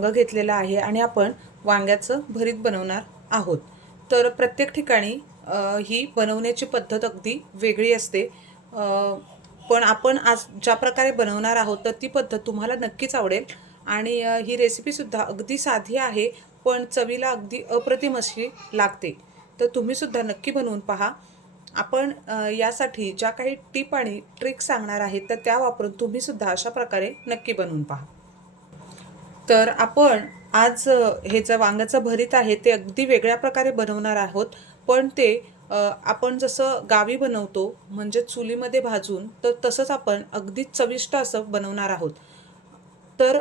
वांगं घेतलेलं आहे आणि आपण वांग्याचं भरीत बनवणार आहोत. तर प्रत्येक ठिकाणी ही बनवण्याची पद्धत अगदी वेगळी असते. पण आपण आज ज्या प्रकारे बनवणार आहोत तर ती पद्धत तुम्हाला नक्कीच आवडेल. आणि ही रेसिपीसुद्धा अगदी साधी आहे पण चवीला अगदी अप्रतिम अशी लागते. तर तुम्हीसुद्धा नक्की बनवून पहा. आपण यासाठी ज्या काही टिप आणि ट्रिक सांगणार आहेत तर त्या वापरून तुम्हीसुद्धा अशा प्रकारे नक्की बनवून पहा. तर आपण आज हे जे वांग्याचं भरीत आहे ते अगदी वेगळ्या प्रकारे बनवणार आहोत. पण ते आपण जसं गावी बनवतो म्हणजे चुलीमध्ये भाजून तर तसंच आपण अगदी चविष्ट असं बनवणार आहोत. तर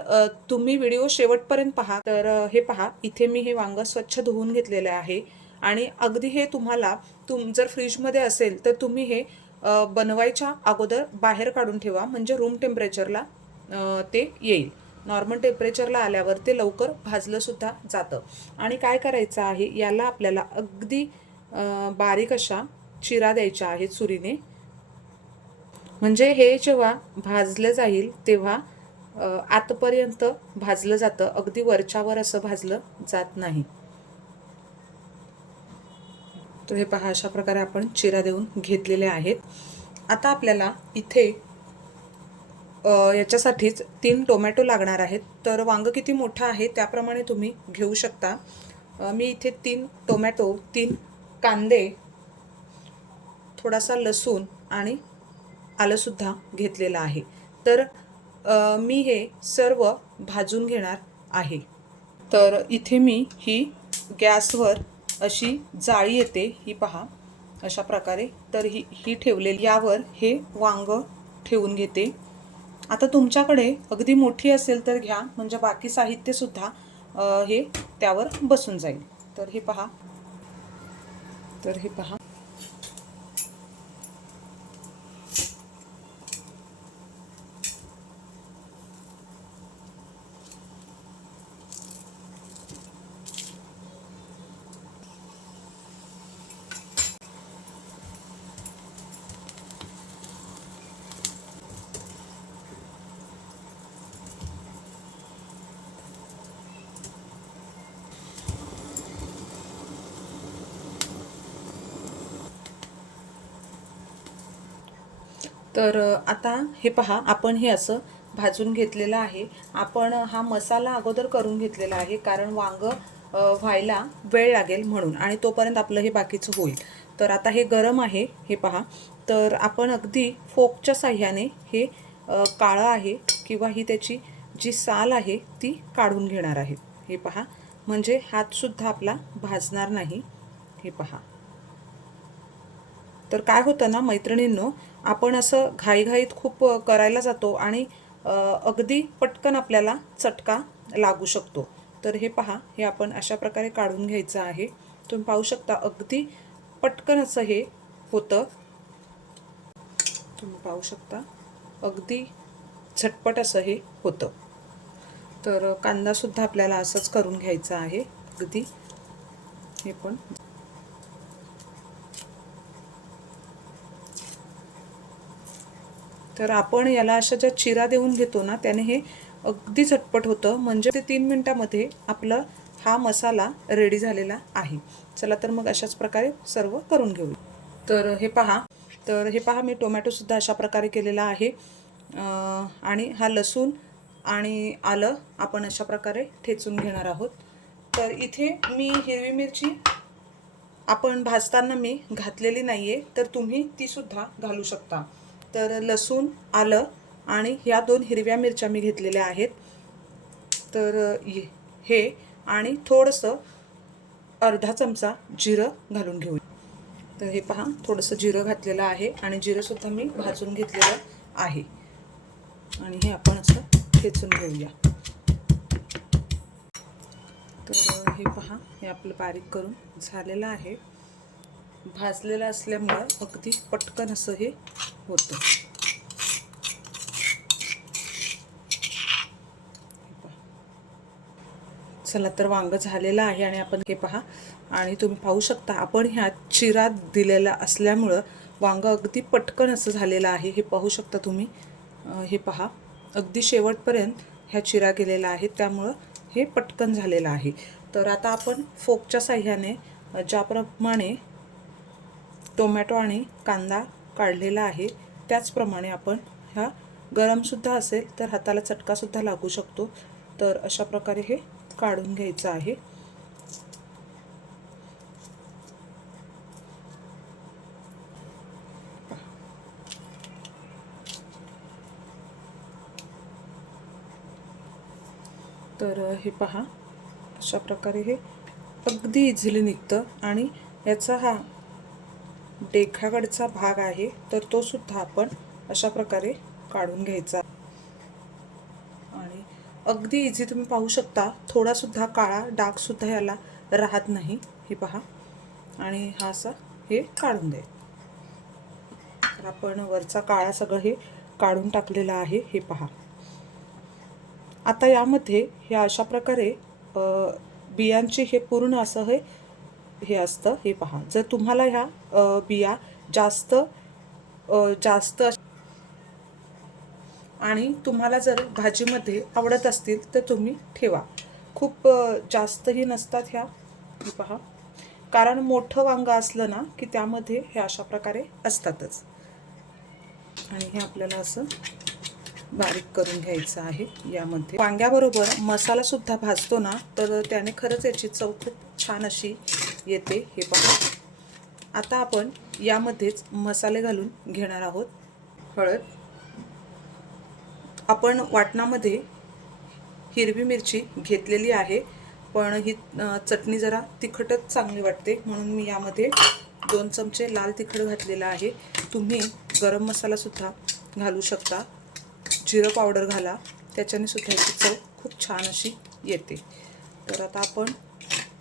तुम्ही व्हिडिओ शेवटपर्यंत पहा. तर हे पहा इथे मी हे वांगं स्वच्छ धुवून घेतलेलं आहे. आणि अगदी हे तुम्हाला तुम जर फ्रीजमध्ये असेल तर तुम्ही हे बनवायच्या अगोदर बाहेर काढून ठेवा. म्हणजे रूम टेम्परेचरला ते येईल. नॉर्मल टेम्परेचरला आल्यावर ते लवकर भाजलंसुद्धा जातं. आणि काय करायचं आहे? याला आपल्याला अगदी बारीक अशा चिरा द्यायच्या आहेत सुरीने. म्हणजे हे जेव्हा भाजलं जाईल तेव्हा आतपर्यंत भाजलं जातं. अगदी वरच्यावर असं भाजलं जात नाही. तर हे पहा अशा प्रकारे आपण चिरा देऊन घेतलेले आहेत. आता आपल्याला इथे याच्यासाठीच तीन टोमॅटो लागणार आहेत. तर वांगं किती मोठं आहे त्याप्रमाणे तुम्ही घेऊ शकता. मी इथे तीन टोमॅटो तीन कांदे थोडासा लसूण आणि आलंसुद्धा घेतलेलं आहे. तर मी हे सर्व भाजून घेणार आहे. तर इथे मी ही गॅसवर अशी जाळी येते ही पहा अशा प्रकारे. तर ही ही ठेवलेली यावर हे वांग ठेवून घेते. आता तुमच्याकडे अगदी मोठी असेल तर घ्या म्हणजे बाकी साहित्यसुद्धा हे त्यावर बसून जाईल. तर हे पहा. तर हे पहा. तर आता हे पहा आपण हे असं भाजून घेतलेलं आहे. आपण हा मसाला अगोदर करून घेतलेला आहे कारण वांग व्हायला वेळ लागेल म्हणून आणि तोपर्यंत आपलं हे बाकीचं होईल. तर आता हे गरम आहे हे पहा. तर आपण अगदी फोकच्या साह्याने हे काळं आहे किंवा ही त्याची जी साल आहे ती काढून घेणार आहे. हे पहा. म्हणजे हातसुद्धा आपला भाजणार नाही. हे पहा. तर काय होतं ना मैत्रिणींनो आपण असं घाईघाईत खूप करायला जातो आणि अगदी पटकन आपल्याला चटका लागू शकतो. तर हे पहा हे आपण अशा प्रकारे काढून घ्यायचं आहे. तुम्ही पाहू शकता अगदी पटकन असं हे होतं. तुम्ही पाहू शकता अगदी झटपट असं हे होतं. तर कांदासुद्धा आपल्याला असंच करून घ्यायचा आहे. अगदी हे पण तर आपण याला अशा ज्या चिरा देऊन घेतो ना त्याने हे अगदी झटपट होतं. म्हणजे ते तीन मिनटामध्ये आपलं हा मसाला रेडी झालेला आहे. चला तर मग अशाच प्रकारे सर्व करून घेऊ. तर हे पहा. तर हे पहा मी टोमॅटोसुद्धा अशा प्रकारे केलेला आहे. आणि हा लसूण आणि आलं आपण अशा प्रकारे ठेचून घेणार आहोत. तर इथे मी हिरवी मिरची आपण भाजताना मी घातलेली नाही आहे तर तुम्ही तीसुद्धा घालू शकता. तर लसूण आलं आणि ह्या दोन हिरव्या मिरच्या मी घेतलेल्या आहेत. तर हे- हे आणि थोडंसं अर्धा चमचा जिरं घालून घेऊ. तर हे पहा थोडंसं जिरं घातलेलं आहे आणि जिरंसुद्धा मी भाजून घेतलेलं आहे. आणि हे आपण असं ठेचून घेऊया. तर हे पहा हे आपलं बारीक करून झालेलं आहे. भाजलेलं असल्यामुळं अगदी पटकन असं हे होतं. चला तर वांग झालेलं आहे आणि आपण हे पहा. आणि तुम्ही पाहू शकता आपण ह्यात चिरा दिलेला असल्यामुळं वांग अगदी पटकन असं झालेलं आहे. हे पाहू शकता तुम्ही. हे पहा. अगदी शेवटपर्यंत ह्या चिरा गेलेला आहे त्यामुळं हे पटकन झालेलं आहे. तर आता आपण फोकच्या साह्याने ज्याप्रमाणे टोमॅटो आणि कांदा काढलेला आहे. त्याचप्रमाणे आपण ह्या गरमसुद्धा असेल तर हाताला चटकासुद्धा लागू शकतो. तर अशा प्रकारे हे काढून घ्यायचं आहे. तर हे पहा. अशा प्रकारे हे अगदी इझिली निघतं आणि याचा हा डेखाकडचा भाग आहे तर तो सुद्धा आपण अशा प्रकारे काढून घ्यायचा. आणि अगदी इझी तुम्ही पाहू शकता थोडासुद्धा काळा डागसुद्धा याला राहत नाही. हे पहा. आणि हा असा हे काढून दे तर आपण वरचा काळा सगळं हे काढून टाकलेलं आहे हे पहा. आता यामध्ये हे अशा प्रकारे बियांचे हे पूर्ण असं हे हे असतं हे पहा. जर तुम्हाला ह्या बिया जास्त जास्त आणि तुम्हाला जर भाजीमध्ये आवडत असतील तर तुम्ही ठेवा. खूप जास्तही नसतात ह्या. पहा. कारण मोठं वांगं असलं ना की त्यामध्ये हे अशा प्रकारे असतातच. आणि हे आपल्याला असं बारीक करून घ्यायचं आहे यामध्ये. वांग्याबरोबर मसाला सुद्धा भाजतो ना तर त्याने खरंच याची चव खूप छान अशी येते हे पहा. आता आपण यामध्येच मसाले घालून घेणार आहोत. हळद. आपण वाटणामध्ये हिरवी मिरची घेतलेली आहे पण ही चटणी जरा तिखटच चांगली वाटते म्हणून मी यामध्ये दोन चमचे लाल तिखट घातलेलं आहे. तुम्ही गरम मसालासुद्धा घालू शकता. जिरं पावडर घाला त्याच्याने सुद्धा याची चव खूप छान अशी येते. तर आता आपण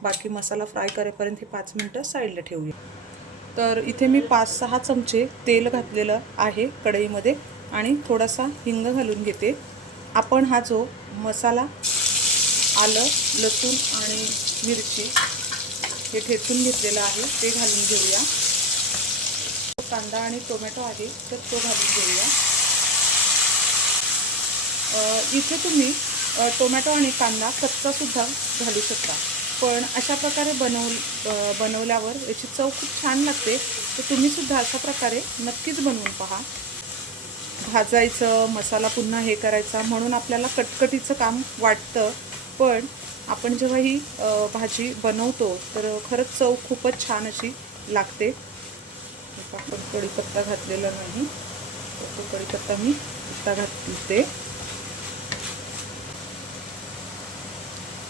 बाकी मसाला फ्राय करेपर्यंत हे पाच मिनटं साईडला ठेवूया. तर इथे मी पाच सहा चमचे तेल घातलेलं आहे कढईमध्ये आणि थोडासा हिंग घालून घेते. आपण हा जो मसाला आलं लसूण आणि मिरची हे ठेचून घेतलेलं आहे ते घालून घेऊया. कांदा आणि टोमॅटो आहे तर तो घालून घेऊया. इथे तुम्ही टोमॅटो आणि कांदा कच्चासुद्धा घालू शकता. पण अशा प्रकारे बनव बनवल्यावर याची चव खूप छान लागते. तर तुम्हीसुद्धा अशा प्रकारे नक्कीच बनवून पहा. भाजायचं मसाला पुन्हा हे करायचा म्हणून आपल्याला कटकटीचं काम वाटतं. पण आपण जेव्हा ही भाजी बनवतो तर खरंच चव खूपच छान अशी लागते. आपण कढीपत्ता घातलेला नाही. तो कढीपत्ता मी पत्ता घातते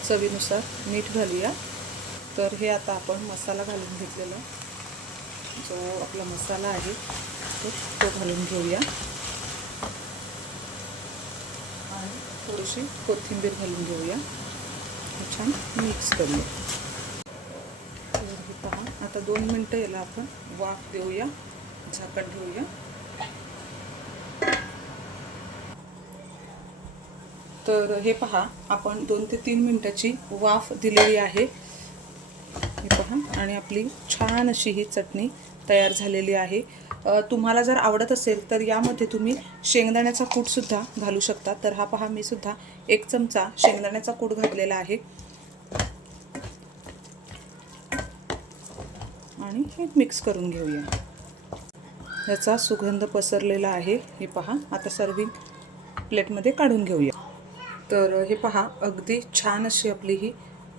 चवीनुसार मीठ घालूया. तर हे आता आपण मसाला घालून घेतलेला. जो आपला मसाला आहे तो तो घालून घेऊया. आणि थोडीशी कोथिंबीर घालून घेऊया. छान मिक्स करूया. तर हे पहा आता दोन मिनटं याला आपण वाफ देऊया झाकण ठेवूया. तर हे पहा आपण दोन ते तीन मिनटाची वाफ दिलेली आहे. हे पहा आणि आपली छान अशी ही चटणी तयार झालेली आहे. तुम्हाला जर आवडत असेल तर यामध्ये तुम्ही शेंगदाण्याचा कूटसुद्धा घालू शकता. तर हा पहा मी सुद्धा एक चमचा शेंगदाण्याचा कूट घातलेला आहे. आणि हे मिक्स करून घेऊया. याचा सुगंध पसरलेला आहे. हे पहा आता सर्विंग प्लेटमध्ये काढून घेऊया. तर हे पहा अगदी छान अशी आपली ही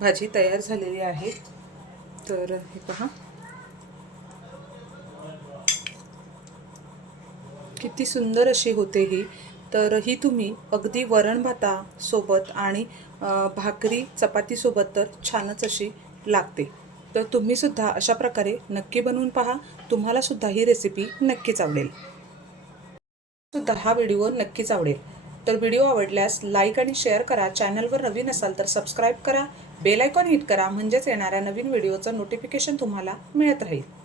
भाजी तयार झालेली आहे. तर हे पहा. किती सुंदर अशी होते ही. तर ही तुम्ही अगदी वरण भातासोबत आणि भाकरी चपातीसोबत तर छानच अशी लागते. तर तुम्हीसुद्धा अशा प्रकारे नक्की बनवून पहा. तुम्हालासुद्धा ही रेसिपी नक्कीच आवडेल. सुद्धा हा व्हिडिओ नक्कीच आवडेल. तर व्हिडिओ आवडल्यास लाईक आणि शेअर करा. चॅनलवर नवीन असाल तर सबस्क्राईब करा. बेल आयकॉन हिट करा. म्हणजेच येणाऱ्या नवीन व्हिडिओचं नोटिफिकेशन तुम्हाला मिळत राहील.